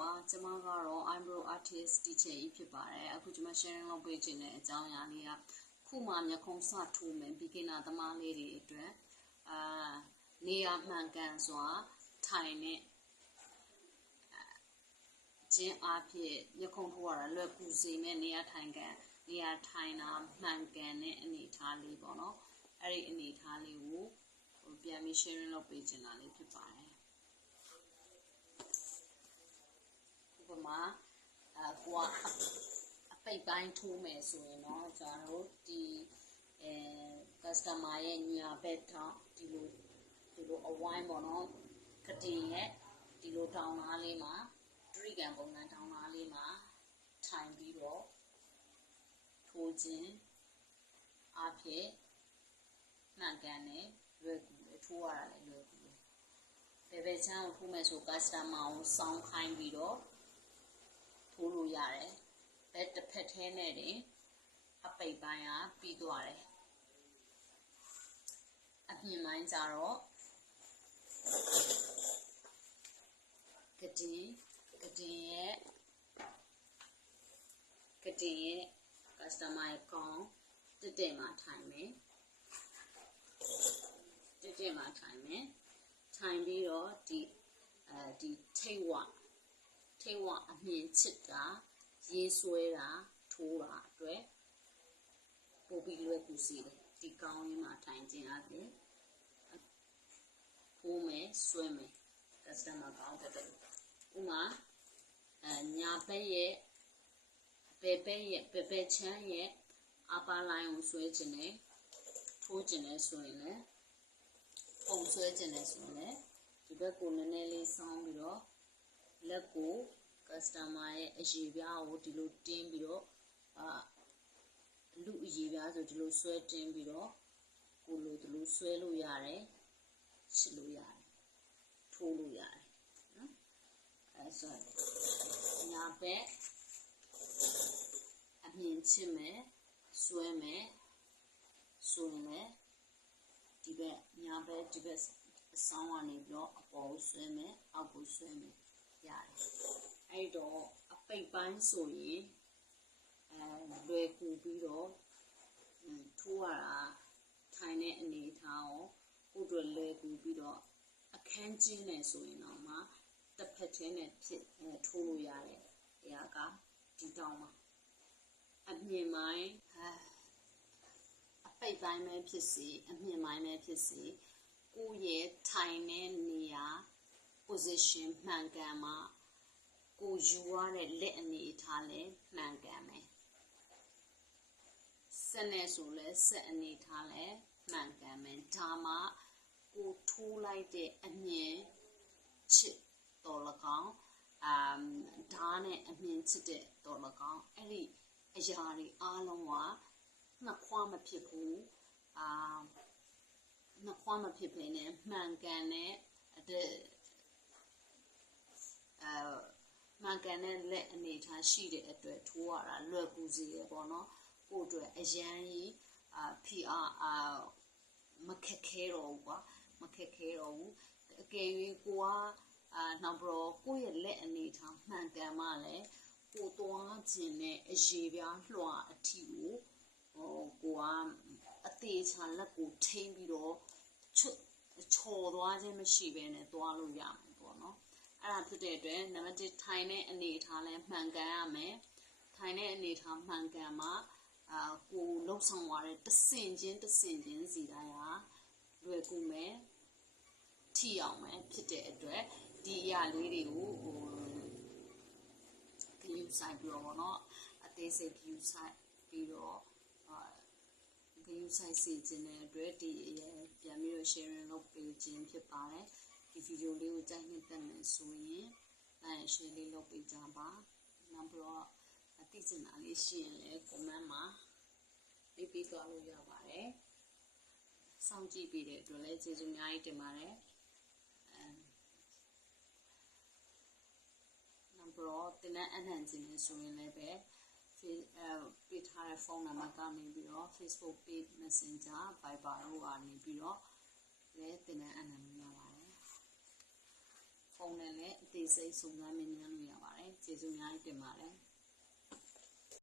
ပါကျွန်မကတော့ eyebrow artist teacher ကြီးဖြစ်ပါတယ်အခုကျွန်မ sharing လုပ်ပေးခြင်းတဲ့အကြောင်းအရာလေးကခုမှမျက်ခုံးစထိုးမယ် beginner သမားလေးတွေအတွက်နေရာမှန်ကန်စွာထိုင်နဲ့ကျင်းအားဖြင့်မျက်ခုံးထိုးရတာလွယ်ကူစေမဲ့နေရာထိုင်တာမှန်ကန်တဲ့အနေအထားလေးပေါ့နော်အဲ့ဒီအနေအထားလေးကိုပြန်ပြီး sharing လုပ်ပေးခြင်းတာလေးဖြစ်ပါတယ်ဥပမာကိုကအပိတ်ပိုင်းထိုးမယ်ဆိုရင်တော့ကျွန်တော်တို့ဒီ customer ရဲ့ညာဘက်ထောင်ဒီလိုအဝိုင်းပေါ့နော်ကတင်ရဲ့ဒီလိုတောင်းသားလေးမှာဒရိကန်ပုံစံတောင်းသားလေးမှာထိုင်ပြီးတော့ထိုးခြင်းအဖြစ်မှန်ကန်တယ်လွယ်ကူတယ်ထိုးရတာလည်းလွယ်ကူတယ်ဘယ်ချမ်းကိုထိုးမယ်ဆို customer ကိုစောင်းခိုင်းပြီးတော့ထိုးလို့ရတယ်ဘယ်တစ်ဖက်ထဲနဲ့တင်အပိတ်ပိုင်းကပြီးသွားတယ်အမြင်ပိုင်းကြတော့ကတင်ရဲ့ customer ရဲ့ကောင်းတက်မှာထိုင်မယ်ထိုင်ပြီးတော့ဒီထိတ်ဝအမြင်ချစ်တာရေးဆွဲတာထိုးတာအတွက်ပို့ပြီးလွယ်ကူစေတယ်ဒီကောင်းလေးမှာထိုင်ခြင်းအပြင်ထိုးမယ်ဆွဲမယ် customer ကောင်းတဲ့ဥမာညာဘက်ရဲ့ဘယ်ချမ်းရဲ့အပါလိုင်းကိုဆွဲခြင်းနဲ့ထိုးခြင်းနဲ့ဆိုရင်လည်းပုံဆွဲခြင်းနဲ့ဆိုရင်လည်းဒီဘက်ကိုနည်းနည်းလေးဆောင်းပြီးတော့လက်ကို customer ရဲ့အရေပြားကိုဒီလိုတင်းပြီးတော့လူအရေပြားဆိုဒီလိုဆွဲတင်းပြီးတော့ကိုလိုဒီလိုဆွဲလို့ရတယ်ချစ်လို့ရတယ်ထိုးလို့ရတယ်နော်အဲဆိုညာဘက်အမြင်ချစ်မယ်ဆွဲမယ်ဆိုရင်လည်းဒီဘက်ညာဘက်ဒီဘက်အဆောင်ကနေပြီးတော့အပေါ်ကိုဆွဲမယ်အောက်ကိုဆွဲမယ်ရတယ်အဲ့တော့အပိတ်ပိုင်းဆိုရင်လွယ်ကူပြီးတော့ထိုးရတာထိုင်တဲ့အနေထားကိုကိုယ်တို့လွယ်ကူပြီးတော့အခန်းကျင်းနေဆိုရင်တော့မှတစ်ဖက်ချင်းနဲ့ဖြစ်ထိုးလို့ရတယ်။ဒါကဒီတောင်းမှာအမြင်ပိုင်းအပိတ်ပိုင်းပဲဖြစ်စေအမြင်ပိုင်းပဲဖြစ်စေကိုယ့်ရဲ့ထိုင်တဲ့နေရာ position မှန်ကန်မှာကိုယူရတဲ့လက်အနေအထားလည်းမှန်ကန်မယ်ဆက်နေဆိုလဲဆက်အနေထားလည်းမှန်ကန်မယ်ဒါမှကိုထိုးလိုက်တဲ့အမြင်ချစ်တော်၎င်းဓာတ်နဲ့အမြင်ချစ်တဲ့တော်၎င်းအဲ့ဒီအရာတွေအားလုံးကနှစ်ခွမဖြစ်ဘူးနှစ်ခွမဖြစ်ဘဲနဲ့မှန်ကန်တဲ့မှန်ကန်တဲ့လက်အနေထားရှိတဲ့အတွက်ထိုးရတာလွယ်ကူစေရပေါ့နော်ကိုအတွက်အရန်ကြီးဖိအားမခက်ခဲတော့ဘူးကွာမခက်ခဲတော့ဘူးအကယ်၍ကိုကနောက်ပြီးတော့ကိုယ့်ရဲ့လက်အနေထားမှန်ကန်မှလည်းကိုသွားခြင်းနဲ့အရေပြားလွှာအထီကိုကိုကအသေးချာလက်ကိုထိန်းပြီးတော့ချော်သွားခြင်းမရှိဘဲနဲ့သွားလို့ရမယ်ပေါ့နော်အဲ့ဒါဖြစ်တဲ့အတွက်နံပါတ်1ထိုင်တဲ့အနေအထားလည်းမှန်ကန်ရမယ်ထိုင်တဲ့အနေအထားမှန်ကန်မှကိုလှုပ်ဆောင်ရတဲ့တဆင့်ချင်းစီတိုင်းဟာလွယ်ကူမယ်ထိအောင်မယ်ဖြစ်တဲ့အတွက်ဒီအရာလေးတွေကိုဂရုစိုက်ပြီးတော့ဗောနော်အသေးစိတ်ဂရုစိုက်ပြီးတော့ဂရုစိုက်စေခြင်းတဲ့အတွက်ဒီအရာပြန်ပြီးတော့ sharing လုပ်ပေးခြင်းဖြစ်ပါတယ်ဒီဗီဒီယိုလေးကိုကြိုက်နှစ်သက်မယ်ဆိုရင်like share လေးလုပ်ပေးကြပါနောက်ပြီးတော့သိချင်တာလေးရှိရင်လည်း comment မှာပေးသွားလို့ရပါတယ်စောင့်ကြည့်ပေးတဲ့အတွက်လည်းကျေးဇူးအများကြီးတင်ပါတယ်နောက်ပြီးတော့တင်တဲ့အနှံ့ခြင်းလေးဆိုရင်လည်းပဲပေးထားတဲ့ဖုန်းနံပါတ်ကနေပြီးတော့ Facebook page Messenger Viber တို့ကနေပြီးတော့လည်းတင်တဲ့အနှံ့လို့ရပါတယ်ဖုန်းနဲ့လည်းအသေးစိတ်စုံစမ်းမြင်မြန်